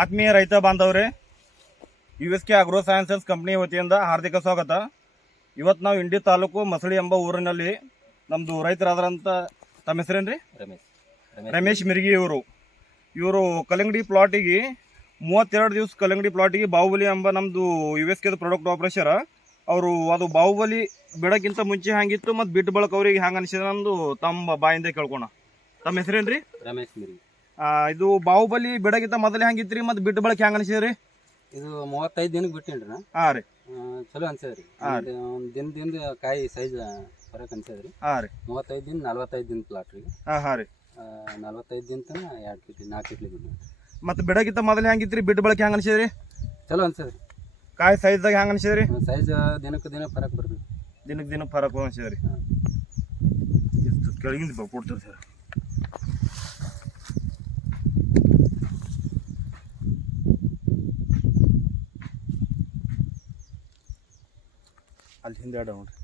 ಆತ್ಮೀಯ ರೈತ ಬಾಂಧವರೇ, USK ಆಗ್ರೋ ಸೈನ್ಸಸ್ ಕಂಪ್ನಿ ವತಿಯಿಂದ ಹಾರ್ದಿಕ ಸ್ವಾಗತ. ಇವತ್ತು ನಾವು ಇಂಡಿ ತಾಲೂಕು ಮಸಳಿ ಎಂಬ ಊರಿನಲ್ಲಿ ನಮ್ಮದು ರೈತರಾದ್ರಂಥ ತಮ್ಮ ಹೆಸರೇನ್ರಿ? ರಮೇಶ್ ಮಿರ್ಗಿ. ಇವರು ಕಲ್ಲಂಗಡಿ ಪ್ಲಾಟಿಗೆ 32 ದಿವಸ ಕಲ್ಲಂಗಡಿ ಪ್ಲಾಟಿಗೆ ಬಾಹುಬಲಿ ಎಂಬ ನಮ್ಮದು USK ಪ್ರಾಡಕ್ಟ್ ಆಪರೇಷರ್ ಅವರು ಅದು ಬಾಹುಬಲಿ ಬಿಡೋಕ್ಕಿಂತ ಮುಂಚೆ ಹ್ಯಾಂಗಿತ್ತು ಮತ್ತು ಬಿಟ್ಟು ಬಳಕ ಅವ್ರಿಗೆ ಹ್ಯಾಂಗೆ ಅನಿಸಿದೆ ನಮ್ಮದು ತಮ್ಮ ಬಾಯಿಂದ ಕೇಳ್ಕೊಣ. ತಮ್ಮ ಹೆಸರೇನ್ರಿ? ರಮೇಶ್ ಮಿರ್ಗಿ. ಇದು ಬಾಹುಬಲಿ ಬಿಡೋಕ್ಕಿಂತ ಮೊದಲೇ ಹ್ಯಾಂಗಿತ್ತು ರೀ ಮತ್ತು ಬಿಟ್ಟು ಬಳಕ ಹ್ಯಾಂಗೆ ಅನಿಸಿದ್ರಿ? ಇದು 35 ದಿನಕ್ಕೆ ಬಿಟ್ಟೇನ್ರಿ ನಾ. ಹಾಂ ರೀ. ಚಲೋ ಅನ್ಸದ್ರಿ. ಒಂದು ದಿನದಿಂದ ಕಾಯಿ ಸೈಜ್ ಹೊರಗೆ ಅನ್ಸದ್ರಿ. ಹಾಂ ರೀ. 35 ದಿನ 45 ದಿನ ಪ್ಲಾಟ್ ರೀ. ಹಾಂ ರೀ. 45 ದಿನ ತನಕ 2 ಕಿಟ್ಲಿ 4 ಕಿಟ್ಲಿ ಬಿದ್ದು. ಮತ್ತು ಬಿಡೋಕ್ಕಿಂತ ಮೊದಲು ಹ್ಯಾಂಗಿತ್ತು ರೀ? ಬಿಟ್ಟು ಬಳಕೆ ಹ್ಯಾಂಗೆ ಅನಿಸಿದ್ರಿ? ಚಲೋ ಅನ್ಸದ್ರಿ. ಕಾಯಿ ಸೈಜ್ದಾಗ ಹ್ಯಾಂಗೆ ಅನಿಸಿದ್ರಿ? ಸೈಜ್ ದಿನಕ್ಕೆ ದಿನ ಫರಕ್ ಬರ್ತದೆ. ದಿನಕ್ಕೆ ದಿನ ಫರಕ್ ಅನಿಸಿದ್ರಿ. ಎಷ್ಟು ಕೆಳಗಿಂದ ಕೊಡ್ತೀರಿ ಸರ್? ಅಲ್ಲಿ ಹಿಂದೆ ನೋಡ್ರಿ.